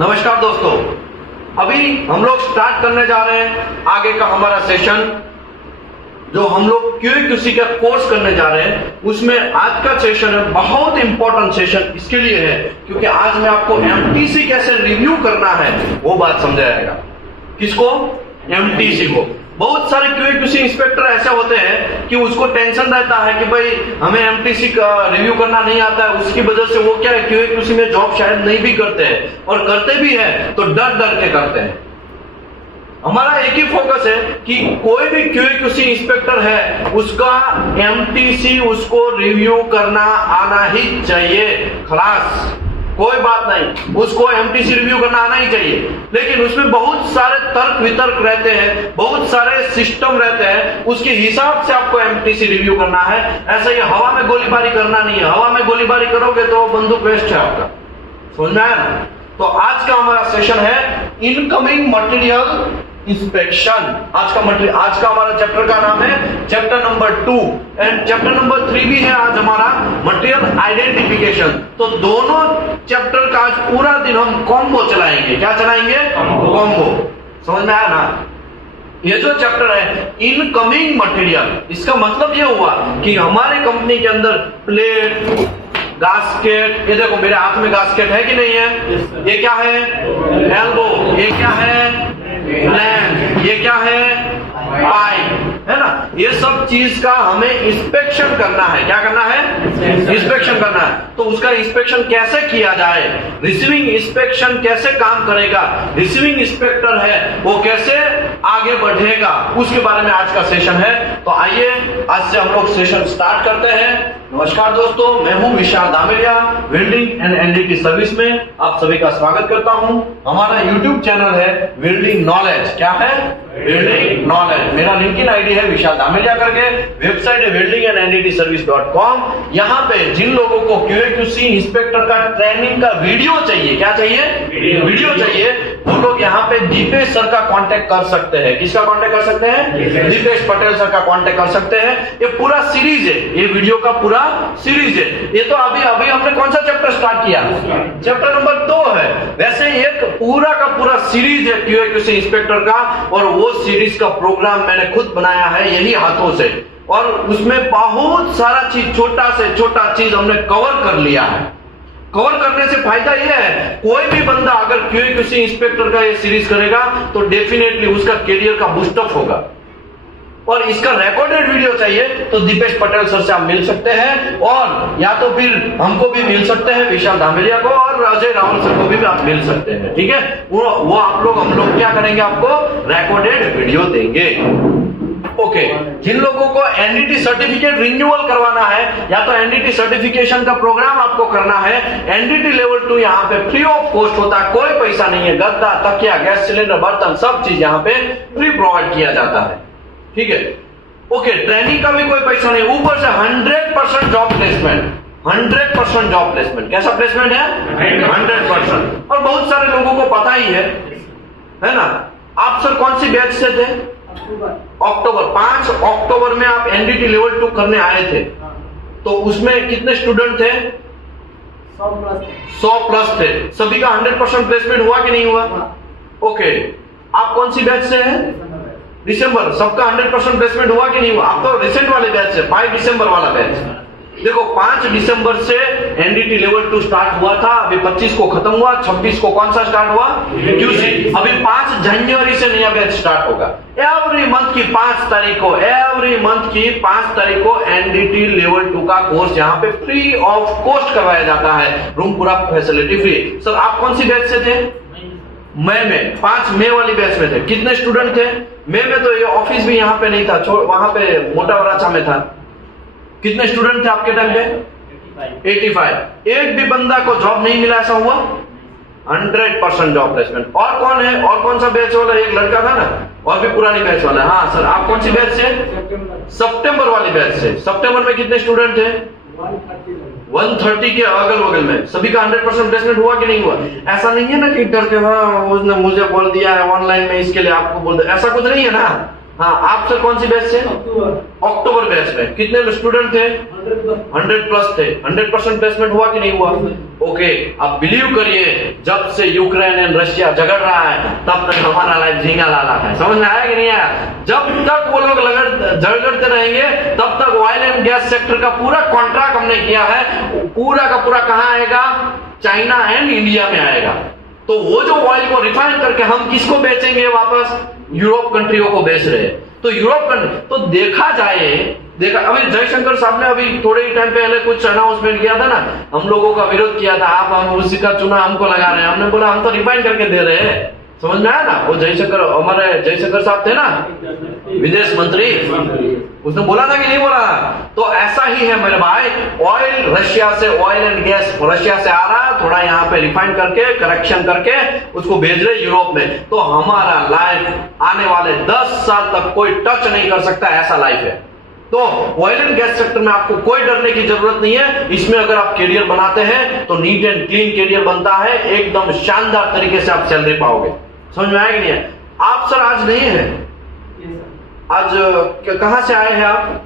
नमस्कार दोस्तों, अभी हम लोग स्टार्ट करने जा रहे हैं आगे का हमारा सेशन जो हम लोग QA/QC का कोर्स करने जा रहे हैं। उसमें आज का सेशन है बहुत इंपॉर्टेंट सेशन इसके लिए है क्योंकि आज मैं आपको MTC कैसे रिव्यू करना है वो बात समझाएगा। किसको? MTC को। बहुत सारे QA/QC इंस्पेक्टर ऐसे होते हैं कि उसको टेंशन रहता है कि भाई हमें MTC का रिव्यू करना नहीं आता है, उसकी वजह से वो क्या है QA/QC में जॉब शायद नहीं भी करते हैं, और करते भी है तो डर डर के करते हैं। हमारा एक ही फोकस है कि कोई भी QA/QC इंस्पेक्टर है उसका MTC उसको रिव्यू करना आना ही चाहिए। खलास, कोई बात नहीं, उसको MTC रिव्यू करना आना ही चाहिए। लेकिन उसमें बहुत सारे तर्क वितर्क रहते हैं, बहुत सारे सिस्टम रहते हैं, उसके हिसाब से आपको MTC रिव्यू करना है। ऐसा ही हवा में गोलीबारी करना नहीं है। हवा में गोलीबारी करोगे तो बंदूक वेस्ट है आपका। समझ में आया ना? तो आज का हमारा सेशन है इनकमिंग मटेरियल इंस्पेक्शन। आज का हमारा चैप्टर का नाम है chapter number 2 and chapter number 3 भी है आज हमारा मटेरियल आइडेंटिफिकेशन। तो दोनों चैप्टर का आज पूरा दिन हम कॉम्बो चलाएंगे। क्या चलाएंगे? कॉम्बो। समझ में आया ना? ये जो चैप्टर है इनकमिंग मटेरियल, इसका मतलब ये हुआ कि हमारे कंपनी के अंदर प्लेट, गास्केट, ये देखो मेरे हाथ में गास्केट है कि नहीं है? ये क्या है? एल्बो। ये क्या है? लैंड। ये क्या है? पाइप, है ना? ये सब चीज का हमें इंस्पेक्शन करना है। क्या करना है? इंस्पेक्शन करना है। तो उसका इंस्पेक्शन कैसे किया जाए, रिसीविंग इंस्पेक्शन कैसे काम करेगा, रिसीविंग इंस्पेक्टर है वो कैसे आगे बढ़ेगा, उसके बारे में आज का सेशन है। तो आइए आज से हम लोग सेशन स्टार्ट करते हैं। नमस्कार दोस्तों, मैं हूं विशाल Dameliya, welding and NDT service में आप सभी का स्वागत करता हूं। हमारा यूट्यूब चैनल है वेल्डिंग नॉलेज। क्या है? Welding knowledge. मेरा लिंक्डइन आईडी है विशाल दामेलिया करके, वेबसाइट है weldingandndtservice.com। यहाँ पे जिन लोगों को QA/QC इंस्पेक्टर का ट्रेनिंग का वीडियो चाहिए, क्या चाहिए? वीडियो चाहिए, वो लोग यहाँ पे दीपेश सर का कांटेक्ट कर सकते हैं। किसका कांटेक्ट कर सकते हैं? दीपेश पटेल सर का कांटेक्ट कर सकते हैं। ये पूरा सीरीज है, ये वीडियो का पूरा सीरीज है। ये तो अभी हमने कौन सा चैप्टर स्टार्ट किया? चैप्टर नंबर 2 है। वैसे एक पूरा का पूरा सीरीज है QA/QC इंस्पेक्टर का, और वो सीरीज का प्रोग्राम मैंने खुद बनाया है यही हाथों से, और उसमें बहुत सारा चीज, छोटा से छोटा चीज हमने कवर कर लिया है। कवर करने से फायदा यह है, कोई भी बंदा अगर QA/QC इंस्पेक्टर का ये सीरीज करेगा तो डेफिनेटली उसका करियर का बूस्टअप होगा। और इसका रिकॉर्डेड वीडियो चाहिए तो दीपेश पटेल सर से आप मिल सकते हैं, और या तो फिर हमको भी मिल सकते हैं, विशाल धामेलिया को, और अजय रावल सर को भी आप मिल सकते हैं। ठीक है? वो हम लोग क्या करेंगे, आपको रिकॉर्डेड वीडियो देंगे। ओके। जिन लोगों को एनडीटी सर्टिफिकेट रिन्यूअल करवाना है या तो एनडीटी सर्टिफिकेशन का प्रोग्राम आपको करना है, एनडीटी लेवल 2 यहाँ पे फ्री ऑफ कॉस्ट होता है, कोई पैसा नहीं है। गद्दा, तकिया, गैस सिलेंडर, बर्तन, सब चीज यहाँ पे फ्री प्रोवाइड किया जाता है। ठीक है? ओके। ट्रेनिंग का भी कोई पैसा नहीं, ऊपर से 100% जॉब प्लेसमेंट। 100% job placement. कैसा प्लेसमेंट है? 100%। और बहुत सारे लोगों को पता ही है ना? आप सर कौन सी बैच से थे? अक्टूबर। 5 अक्टूबर में आप एनडीटी लेवल 2 करने आए थे, तो उसमें कितने स्टूडेंट थे? 100 प्लस थे। सभी का 100% प्लेसमेंट हुआ कि नहीं हुआ? ओके। आप कौन सी बैच से हैं? दिसंबर। सबका 100% प्लेसमेंट हुआ कि नहीं हुआ? आप तो रिसेंट वाले बैच से, 5 दिसंबर वाला बैच। देखो 5 दिसंबर से एनडीटी लेवल 2 स्टार्ट हुआ था, अभी 25 को खत्म हुआ, 26 को कौन सा स्टार्ट हुआ? QC। अभी 5 जनवरी से नया बैच स्टार्ट होगा। एवरी मंथ की 5 तारीख को एनडीटी लेवल 2 का कोर्स यहाँ पे फ्री ऑफ कॉस्ट करवाया जाता है। रूम पूरा फैसिलिटी फ्री। सर आप कौन सी बैच से थे? मई में। 5 मई वाली बैच में थे। कितने स्टूडेंट थे? मई में तो ये ऑफिस भी यहाँ पे नहीं था, वहां पे मोटा वराछा में था। कितने स्टूडेंट थे आपके टाइम पे? 85। एक भी बंदा को जॉब नहीं मिला, ऐसा हुआ? 100% जॉब प्लेसमेंट। और कौन है? और कौन सा बैच वाला? एक लड़का था ना, और भी पुरानी बैच वाला। हाँ सर, आप कौन सी बैच से? सितंबर वाली बैच से। सितंबर में कितने स्टूडेंट थे? 130 के अगल बगल में। सभी का 100% प्लेसमेंट हुआ कि नहीं हुआ? ऐसा नहीं है ना कि डर के हाँ उसने मुझे बोल दिया है ऑनलाइन में इसके लिए आपको बोल दिया, ऐसा कुछ नहीं है ना। हाँ, आप सर कौन सी बैच से? अक्टूबर बैच में। कितने स्टूडेंट थे? 100 प्लस थे। 100% प्लेसमेंट हुआ कि नहीं हुआ? ओके, अब बिलीव करिए, जब से यूक्रेन एंड रशिया झगड़ रहा है तब तक हमारा लाइफ झींगा लाला है। समझ में आया कि नहीं आया? जब तक वो लोग झगड़ते रहेंगे तब तक ऑयल एंड गैस सेक्टर का पूरा कॉन्ट्रैक्ट हमने किया है, पूरा का पूरा कहाँ आएगा? चाइना एंड इंडिया में आएगा। तो वो जो ऑयल को रिफाइन करके हम किसको बेचेंगे? वापस यूरोप कंट्रियों को बेच रहे हैं। तो यूरोप कंट्री, तो देखा अभी जयशंकर साहब ने अभी थोड़े ही टाइम पहले कुछ अनाउंसमेंट किया था ना, हम लोगों का विरोध किया था, हम उसी का चुना हमको लगा रहे हैं। हमने बोला हम तो रिफाइन करके दे रहे हैं। समझ में आया ना? वो हमारे जयशंकर साहब थे ना, विदेश मंत्री, उसने बोला था कि नहीं बोला? तो ऐसा ही है मेरे भाई, ऑयल रशिया से, ऑयल एंड गैस रशिया से आ रहा है, थोड़ा यहाँ पे रिफाइन करके करेक्शन करके उसको भेज रहे यूरोप में। तो हमारा लाइफ आने वाले 10 साल तक कोई टच नहीं कर सकता, ऐसा लाइफ है। तो ऑयल एंड गैस सेक्टर में आपको कोई डरने की जरूरत नहीं है। इसमें अगर आप करियर बनाते हैं तो नीट एंड क्लीन करियर बनता है, एकदम शानदार तरीके से आप सैलरी पाओगे। समझ में आया कि नहीं है? आप सर आज नहीं है, आज कहां से आए हैं आप?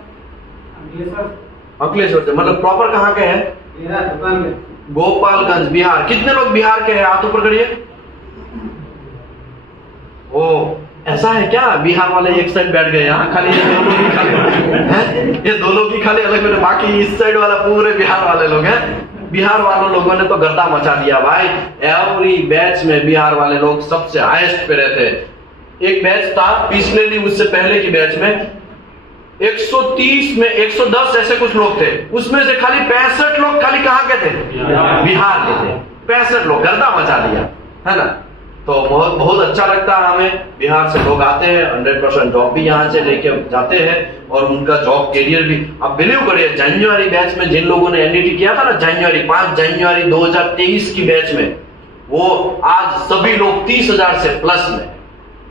अखिलेश्वर से। मतलब प्रॉपर कहां के हैं? गोपालगंज, बिहार। कितने लोग बिहार के हैं? हाथ ऊपर करिए। ओ, ऐसा है क्या? बिहार वाले एक साइड बैठ गए यहाँ, खाली ये दो लोग ही खाली ये 2 लोग ही खाली अलग बैठे, बाकी इस साइड वाला पूरे बिहार वाले लोग हैं। बिहार वालों लोगों ने तो गर्दा मचा दिया भाई। एवरी बैच में बिहार वाले लोग सबसे हाईएस्ट पे रहते हैं। एक बैच था पिछले नहीं, उससे पहले की बैच में 130 में 110 ऐसे कुछ लोग थे, उसमें से खाली 65 लोग खाली कहाँ के थे? बिहार के थे। 65 लोग, गर्दा मचा दिया, है ना? तो बहुत अच्छा लगता है हमें, बिहार से लोग आते हैं, 100% जॉब भी यहाँ से लेके जाते हैं और उनका जॉब करियर भी। अब बिलीव करिए, जनवरी बैच में जिन लोगों ने एनडीटी किया था ना, 5 जनवरी 2023 की बैच में, वो आज सभी लोग 30,000 से प्लस में।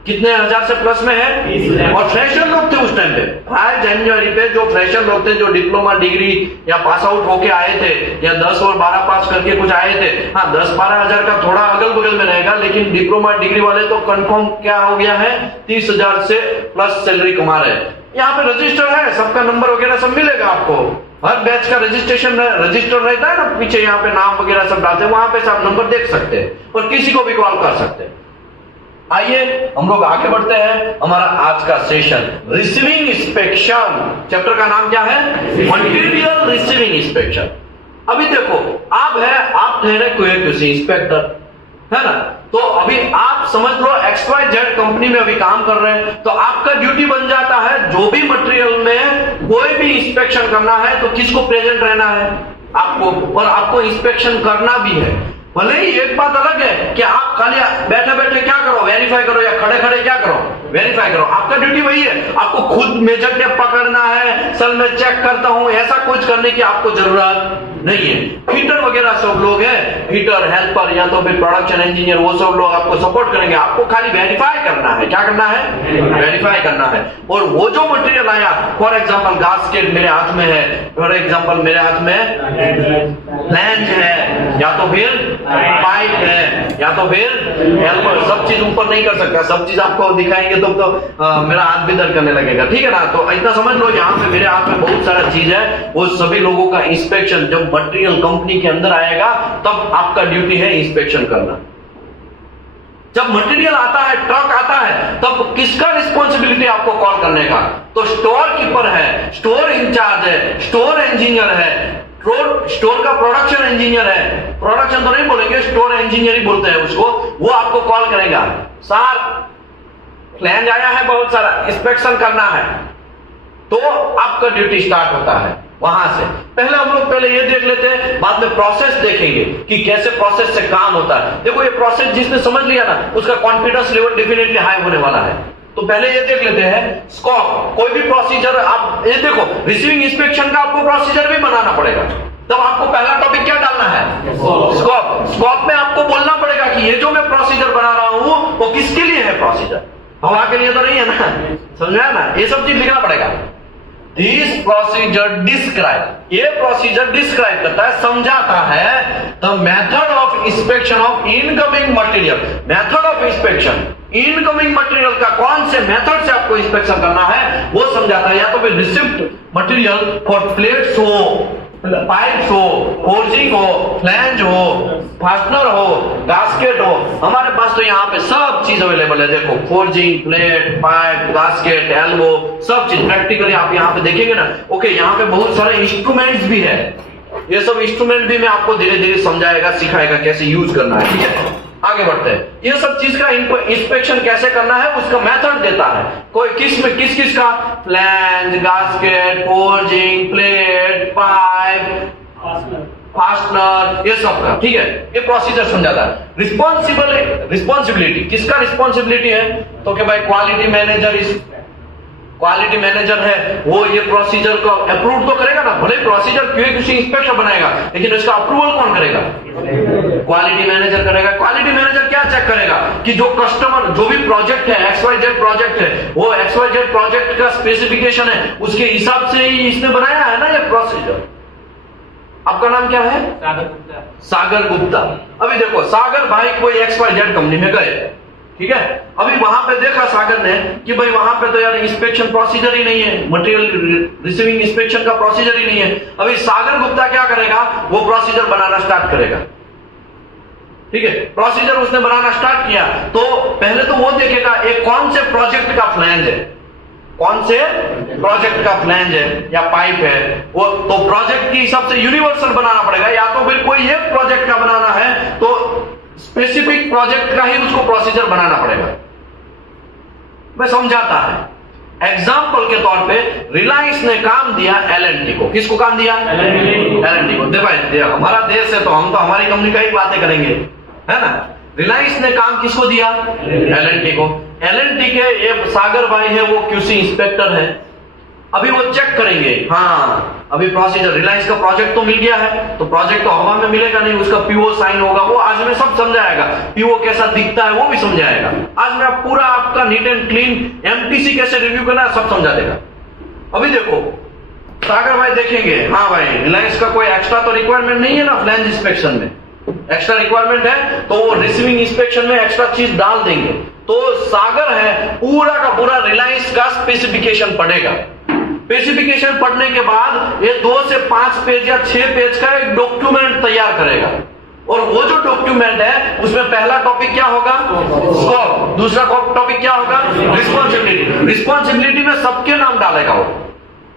कितने हजार से प्लस में है? और फ्रेशर लोग थे उस टाइम पे, 5 जनवरी पे जो फ्रेशर लोग थे, जो डिप्लोमा डिग्री या पास आउट होके आए थे, या 10 और 12 पास करके कुछ आए थे। हाँ, 10-12 हजार का थोड़ा अगल बगल में रहेगा, लेकिन डिप्लोमा डिग्री वाले तो कंफर्म क्या हो गया है, 30,000 से प्लस सैलरी कमा रहे हैं। यहाँ पे रजिस्टर है, सबका नंबर वगैरह सब मिलेगा आपको। हर बैच का रजिस्ट्रेशन रजिस्टर रहता है ना, पीछे यहाँ पे नाम वगैरह सब डालते हैं, वहां पे आप नंबर देख सकते हैं और किसी को भी कॉल कर सकते हैं। आइए हम लोग आगे बढ़ते हैं। हमारा आज का सेशन रिसीविंग इंस्पेक्शन, चैप्टर का नाम क्या है? Material receiving inspection. अभी देखो, आप ठहरे QA/QC इंस्पेक्टर, है ना? तो अभी आप समझ लो XYZ कंपनी में अभी काम कर रहे हैं, तो आपका ड्यूटी बन जाता है जो भी मटेरियल में कोई भी इंस्पेक्शन करना है तो किसको प्रेजेंट रहना है? आपको, और आपको इंस्पेक्शन करना भी है। भले ही एक बात अलग है कि आप खाली बैठे बैठे क्या करो, वेरीफाई करो, या खड़े खड़े क्या करो, वेरीफाई करो। आपका ड्यूटी वही है, आपको खुद मेजर टेप पकड़ना है, सल में चेक करता हूं, ऐसा कुछ करने की आपको जरूरत नहीं है। हीटर वगैरह सब लोग हैं, हीटर, हेल्पर या तो फिर प्रोडक्शन इंजीनियर, वो सब लोग आपको सपोर्ट करेंगे। आपको खाली वेरीफाई करना है। क्या करना है? वेरीफाई करना है। और वो जो मटेरियल आया, फॉर एग्जाम्पल गास्केट मेरे हाथ में है, फॉर एग्जाम्पल मेरे हाथ में फ्लैंज है, या तो फिर पाइप है, या तो फिर हेल्पर। सब चीज ऊपर नहीं कर सकता, सब चीज आपको दिखाएंगे तो मेरा हाथ भी दर्द करने लगेगा, ठीक है ना? तो इतना समझ लो, यहाँ पे मेरे हाथ में बहुत सारा चीज है, वो सभी लोगों का इंस्पेक्शन जब मटेरियल कंपनी के अंदर आएगा तब आपका ड्यूटी है इंस्पेक्शन करना। जब मटेरियल आता है, ट्रक आता है, तब किसका रिस्पॉन्सिबिलिटी आपको कॉल करने का? तो स्टोर कीपर है, स्टोर इंचार्ज है, स्टोर इंजीनियर है, स्टोर का प्रोडक्शन इंजीनियर है, प्रोडक्शन तो नहीं बोलेंगे, स्टोर इंजीनियर ही बोलते हैं उसको। वो आपको कॉल करेगा, सर फ्लैंज आया है बहुत सारा, इंस्पेक्शन करना है। तो आपका ड्यूटी स्टार्ट होता है वहां से। पहले हम लोग ये देख लेते हैं, बाद में प्रोसेस देखेंगे कि कैसे प्रोसेस से काम होता है। देखो, ये प्रोसेस जिसने समझ लिया ना, उसका कॉन्फिडेंस लेवल डेफिनेटली हाई होने वाला है। तो पहले ये देख लेते हैं स्कोप। कोई भी प्रोसीजर, आप ये देखो, रिसीविंग इंस्पेक्शन का आपको प्रोसीजर भी बनाना पड़ेगा। तब आपको पहला टॉपिक क्या डालना है? स्कोप। स्कोप में आपको बोलना पड़ेगा कि ये जो मैं प्रोसीजर बना रहा हूं वो किसके लिए है प्रोसीजर, हवा के लिए तो नहीं है ना, समझा ना? ये सब चीज लिखना पड़ेगा। दिस प्रोसीजर डिस्क्राइब, ये प्रोसीजर डिस्क्राइब करता है, समझाता है the method of inspection of incoming material. Method of inspection, incoming material का कौन से मेथड से आपको इंस्पेक्शन करना है वो समझाता है। या तो फिर रिसिप्ट मटेरियल फॉर प्लेट्स हो, पाइप्स हो, फोर्जिंग हो, फ्लैंज हो, फास्टनर हो, गास्केट हो, हमारे पास तो यहाँ पे सब चीज अवेलेबल है। देखो forging, plate, pipe, gasket, elbow, सब चीज प्रैक्टिकली आप यहाँ पे देखेंगे ना। ओके, यहाँ पे बहुत सारे इंस्ट्रूमेंट्स भी है, ये सब इंस्ट्रूमेंट भी मैं आपको धीरे धीरे समझाएगा, सिखाएगा कैसे यूज करना है। ठीक है, आगे बढ़ते हैं। ये सब चीज का इंस्पेक्शन कैसे करना है उसका मेथड देता है। कोई किस किस का, flange, gasket, forging, plate, pipe, fastener, ये सब का। ठीक है, ये प्रोसीजर समझाता है। रिस्पॉन्सिबिलिटी, किसका रिस्पॉन्सिबिलिटी है तो कि भाई क्वालिटी मैनेजर है वो ये प्रोसीजर को अप्रूव तो करेगा ना। भले प्रोसीजर QA/QC इंस्पेक्टर बनाएगा लेकिन इसका अप्रूवल कौन करेगा? क्वालिटी मैनेजर करेगा। क्वालिटी मैनेजर क्या चेक करेगा कि जो कस्टमर, जो भी प्रोजेक्ट है, XYZ प्रोजेक्ट है, वो XYZ प्रोजेक्ट का स्पेसिफिकेशन है उसके हिसाब से ही इसने बनाया है ना ये प्रोसीजर। आपका नाम क्या है? सागर गुप्ता। अभी देखो, सागर भाई कोई XYZ कंपनी में गए, ठीक है, अभी वहां पे देखा सागर ने कि भाई वहां पे तो यार इंस्पेक्शन प्रोसीजर ही नहीं है, मटेरियल रिसीविंग इंस्पेक्शन का प्रोसीजर ही नहीं है। अभी सागर गुप्ता क्या करेगा, वो प्रोसीजर बनाना स्टार्ट करेगा। ठीक है, प्रोसीजर उसने बनाना स्टार्ट किया तो पहले तो वो देखेगा एक कौन से प्रोजेक्ट का फ्लैंज है, कौन से प्रोजेक्ट का फ्लैंज है या पाइप है, वो तो प्रोजेक्ट के हिसाब से यूनिवर्सल बनाना पड़ेगा। या तो फिर कोई एक प्रोजेक्ट का बनाना है तो स्पेसिफिक प्रोजेक्ट का ही उसको प्रोसीजर बनाना पड़ेगा। मैं समझाता है। एग्जाम्पल के तौर पे रिलायंस ने काम दिया L&T को। किसको काम दिया? L&T को। देखो हमारा देश है तो हम तो हमारी कंपनी का ही बातें करेंगे, है ना। रिलायंस ने काम किसको दिया? L&T को। L&T के ये सागर भाई है वो QC इंस्पेक्टर है। अभी वो चेक करेंगे, हाँ अभी प्रोसीजर, रिलायंस का प्रोजेक्ट तो मिल गया है तो प्रोजेक्ट तो हवा में मिलेगा नहीं, उसका PO साइन होगा, वो आज मैं सब समझाएगा। PO कैसा दिखता है वो भी समझाएगा। आज मैं पूरा आपका नीट एंड क्लीन MTC कैसे रिव्यू करना है सब समझा देगा। अभी देखो सागर भाई देखेंगे, हाँ भाई रिलायंस का कोई एक्स्ट्रा तो रिक्वायरमेंट नहीं है ना फ्लैंज इंस्पेक्शन में, एक्स्ट्रा रिक्वायरमेंट है तो वो रिसीविंग इंस्पेक्शन में एक्स्ट्रा चीज डाल देंगे। तो सागर है पूरा का पूरा रिलायंस का स्पेसिफिकेशन पढ़ेगा। स्पेसिफिकेशन पढ़ने के बाद ये 2 से 5 पेज या 6 पेज का एक डॉक्यूमेंट तैयार करेगा और वो जो डॉक्यूमेंट है उसमें पहला टॉपिक क्या होगा? स्कोप। दूसरा टॉपिक क्या होगा? रिस्पॉन्सिबिलिटी। रिस्पॉन्सिबिलिटी में सबके नाम डालेगा वो।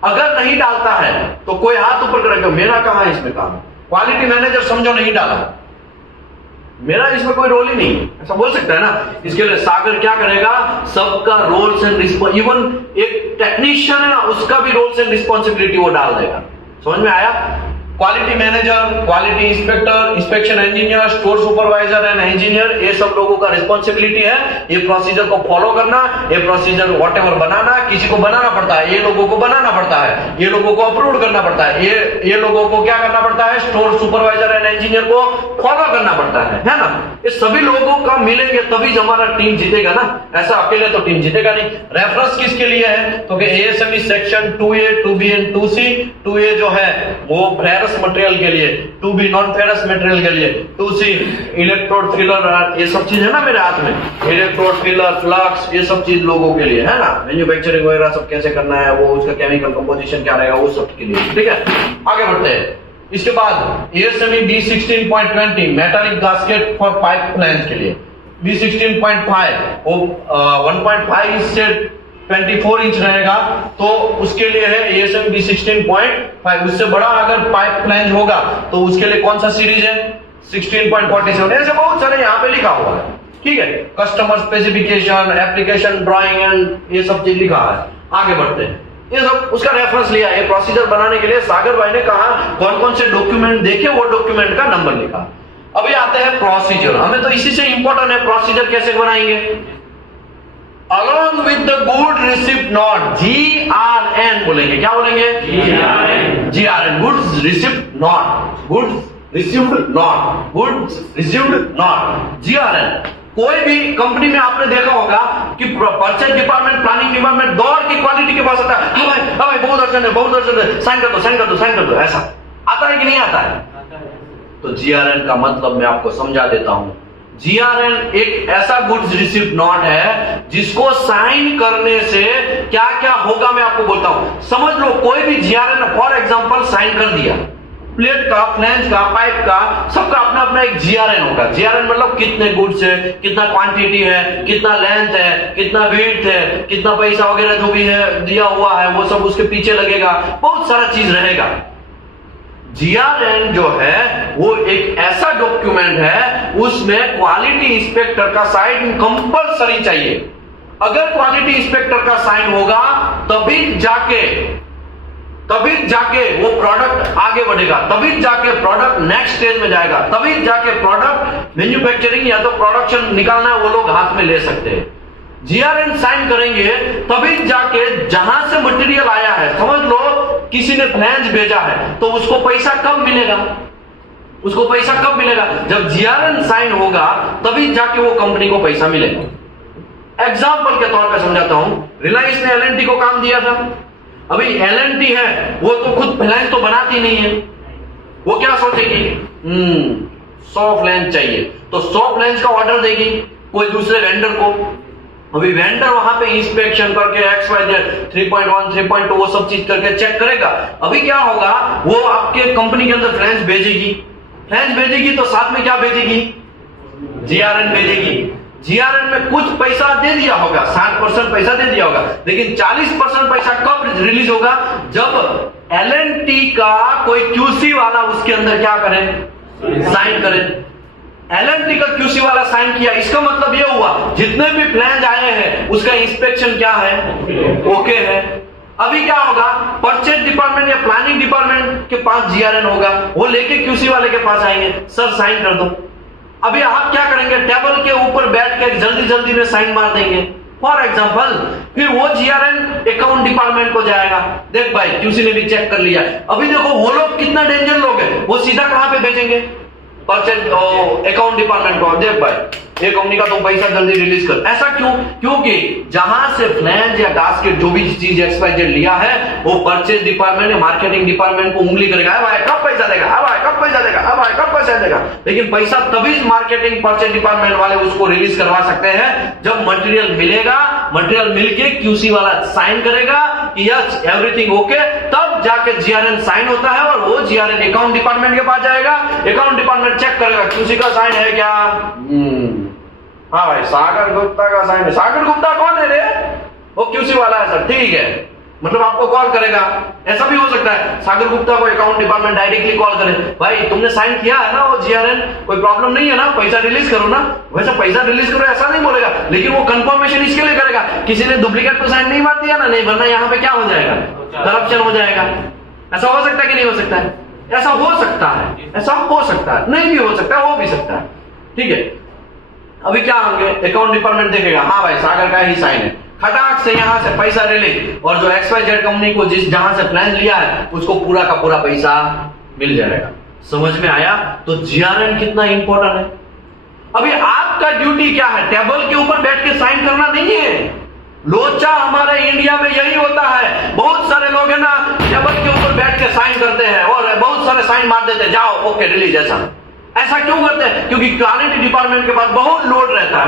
अगर नहीं डालता है तो कोई हाथ ऊपर करेगा, मेरा कहां है इसमें काम? क्वालिटी मैनेजर समझो नहीं डाला, मेरा इसमें कोई रोल ही नहीं, ऐसा बोल सकता है ना। इसके लिए सागर क्या करेगा, सबका रोल्स एंड रिस्पॉन्स, इवन एक टेक्नीशियन है ना उसका भी रोल्स एंड रिस्पॉन्सिबिलिटी वो डाल देगा। समझ में आया? Quality manager, quality inspector, inspection engineer, store supervisor and engineer, ये सब लोगों का रिस्पॉन्सिबिलिटी है ये प्रोसीजर को फॉलो करना, ये प्रोसीजर व्हाटएवर बनाना। किसी को बनाना पड़ता है, ये लोगों को बनाना पड़ता है, ये लोगों को अप्रूव करना पड़ता है, ये लोगों को क्या करना पड़ता है, स्टोर सुपरवाइजर एंड इंजीनियर को फॉलो करना पड़ता है ना। ये सभी लोगों का मिलेंगे तभी हमारा टीम जीतेगा ना, ऐसा अकेले तो टीम जीतेगा नहीं। रेफरेंस किसके लिए है तो ASME section 2A, 2B and 2C। 2A जो है वो मटेरियल के लिए, 2B नॉन फेरस मटेरियल के लिए, 2C इलेक्ट्रोड फिलर, ये सब चीज है ना मेरे हाथ में, इलेक्ट्रोड फिलर, फ्लक्स, ये सब चीज लोगों के लिए है ना। मैन्युफैक्चरिंग वगैरह सब कैसे करना है, वो उसका केमिकल कंपोजिशन क्या रहेगा, वो सब के लिए। ठीक है, आगे बढ़ते हैं। इसके बाद ASME B16.20 metallic gasket for pipe flange के लिए, B16.5 वो 1.5 से 24 इंच रहेगा तो उसके लिए है ASME B16.5। उससे बड़ा अगर पाइप फ्लैंज होगा तो उसके लिए कौन सा सीरीज है? 16.47। ऐसे बहुत सारे यहाँ पे लिखा हुआ है। ठीक है, customer specification, application drawing and ये सब चीज लिखा है। आगे बढ़ते हैं, ये सब उसका रेफरेंस लिया है प्रोसीजर बनाने के लिए। सागर भाई ने कहा कौन कौन से डॉक्यूमेंट देखे, वो डॉक्यूमेंट का नंबर लिखा। अभी आते हैं प्रोसीजर, हमें तो इसी से इंपॉर्टेंट है प्रोसीजर कैसे बनाएंगे। Along with the good receipt note, GRN बोलेंगे, क्या बोलेंगे? GRN, goods receipt note, goods received note, goods received note, GRN। कोई भी कंपनी में आपने देखा होगा कि परचेज डिपार्टमेंट, प्लानिंग डिपार्टमेंट दौड़ के क्वालिटी के पास आता है, हाँ भाई बहुत अर्जेंट है, बहुत अर्जेंट है, साइन कर दो, साइन कर दो, साइन कर दो, ऐसा आता है कि नहीं आता है? तो जीआरएन का मतलब मैं आपको समझा देता हूं। जीआरएन एक ऐसा गुड्स रिसीव्ड नोट है जिसको साइन करने से क्या क्या होगा मैं आपको बोलता हूं। समझ लो कोई भी जीआरएन फॉर एग्जांपल साइन कर दिया, प्लेट का, फ्लैंज का, पाइप का, सबका अपना अपना एक जीआरएन होगा। जीआरएन मतलब कितने गुड्स है, कितना क्वांटिटी है, कितना लेंथ है, कितना वेट है, कितना पैसा वगैरह जो भी है दिया हुआ है वो सब उसके पीछे लगेगा, बहुत सारा चीज रहेगा। जीआरएन जो है वो एक ऐसा डॉक्यूमेंट है, उसमें क्वालिटी इंस्पेक्टर का साइन कंपलसरी चाहिए। अगर क्वालिटी इंस्पेक्टर का साइन होगा तभी जाके वो प्रोडक्ट आगे बढ़ेगा, तभी जाके प्रोडक्ट नेक्स्ट स्टेज में जाएगा, तभी जाके प्रोडक्ट मैन्युफैक्चरिंग या तो प्रोडक्शन निकालना है वो लोग हाथ में ले सकते हैं। जीआरएन साइन करेंगे तभी जाके जहां से मटेरियल आया है, समझ लो किसी ने फ्लैंज भेजा है तो उसको पैसा कब मिलेगा? उसको पैसा कब मिलेगा? जब जीआरएन साइन होगा तभी जाके वो कंपनी को पैसा मिलेगा। एग्जाम्पल के तौर पे समझाता हूं, रिलायंस ने एलएनटी को काम दिया था। अभी एलएनटी है वो तो खुद फ्लैंज तो बनाती नहीं है, वो क्या सोचेगी 100 फ्लैंज चाहिए तो 100 फ्लैंज का ऑर्डर देगी कोई दूसरे वेंडर को। अभी वेंडर वहां पे इंस्पेक्शन करके XYZ 3.1 3.2 वो सब चीज करके चेक करेगा। अभी क्या होगा, वो आपके कंपनी के अंदर फ्लैंज भेजेगी तो साथ में क्या भेजेगी? जीआरएन भेजेगी। जीआरएन में कुछ पैसा दे दिया होगा, 60% पैसा दे दिया होगा, लेकिन 40% पैसा कब रिलीज होगा? जब एलएनटी का कोई क्यूसी वाला उसके अंदर क्या करे? साइन करे। एलएनटी का क्यूसी वाला साइन किया, इसका मतलब यह हुआ जितने भी फ्लैंज आए हैं उसका इंस्पेक्शन क्या है? ओके है। अभी क्या होगा, परचेज डिपार्टमेंट या प्लानिंग डिपार्टमेंट के पास जीआरएन होगा, वो लेके क्यूसी वाले के पास आएंगे, सर साइन कर दो। अभी आप क्या करेंगे, टेबल के ऊपर बैठ के जल्दी में साइन मार देंगे फॉर एग्जांपल। फिर वो जीआरएन अकाउंट डिपार्टमेंट को जाएगा, देख भाई क्यूसी ने भी चेक कर लिया। अभी देखो वो लोग कितना डेंजर लोग हैं, वो सीधा कहां पे भेजेंगे? परचेज अकाउंट डिपार्टमेंट को, देख भाई ये कंपनी का तुम पैसा जल्दी रिलीज कर। ऐसा क्यों? क्योंकि जहां से फ्लैंज या गास्केट जो भी चीज XYZ लिया है वो परचेज डिपार्टमेंट या मार्केटिंग डिपार्टमेंट को उंगली करेगा, भाई कब पैसा देगा, भाई कब पैसा देगा, भाई कब पैसा देगा। लेकिन पैसा तभी मार्केटिंग परचेज डिपार्टमेंट वाले उसको रिलीज करवा सकते हैं जब मटेरियल मिलेगा, मटेरियल मिलके क्यूसी वाला साइन करेगा कि यस एवरीथिंग ओके, तब जाके जीआरएन साइन होता है और वो जीआरएन अकाउंट डिपार्टमेंट के पास जाएगा। अकाउंट डिपार्टमेंट चेक करेगा क्यूसी का साइन है क्या? हाँ भाई सागर गुप्ता का साइन है। सागर गुप्ता कौन है रे? वो क्यूसी वाला है सर, ठीक है। मतलब आपको कॉल करेगा, ऐसा भी हो सकता है सागर गुप्ता को अकाउंट डिपार्टमेंट डायरेक्टली कॉल करे, भाई तुमने साइन किया है ना वो जीआरएन, कोई प्रॉब्लम नहीं है ना, पैसा रिलीज करो ना। वैसे पैसा रिलीज करो ऐसा नहीं बोलेगा, लेकिन वो कंफर्मेशन इसके लिए करेगा किसी ने डुप्लीकेट तो साइन नहीं मार दिया ना, नहीं वरना यहाँ पे क्या हो जाएगा, करप्शन हो जाएगा। ऐसा हो सकता है कि नहीं हो सकता है? ऐसा हो सकता है, ऐसा हो सकता है, नहीं भी हो सकता है, हो भी सकता है, ठीक है। अभी क्या होंगे, अकाउंट डिपार्टमेंट देखेगा हाँ भाई सागर का ही साइन है, खटाक से यहां से पैसा रिलीज, और जो XYZ कंपनी को जहां से प्लान लिया है उसको पूरा का पूरा पैसा मिल जाएगा। समझ में आया? तो जीआरएन कितना इंपॉर्टेंट है। अभी आपका ड्यूटी क्या है? टेबल के ऊपर बैठ के साइन करना नहीं है। लोचा हमारे इंडिया में यही होता है, बहुत सारे लोग है ना टेबल के ऊपर बैठ के साइन करते हैं और बहुत सारे साइन मार देते हैं, जाओ ओके रिलीज। ऐसा क्यों करते हैं? क्योंकि क्वालिटी डिपार्टमेंट के पास बहुत लोड रहता है,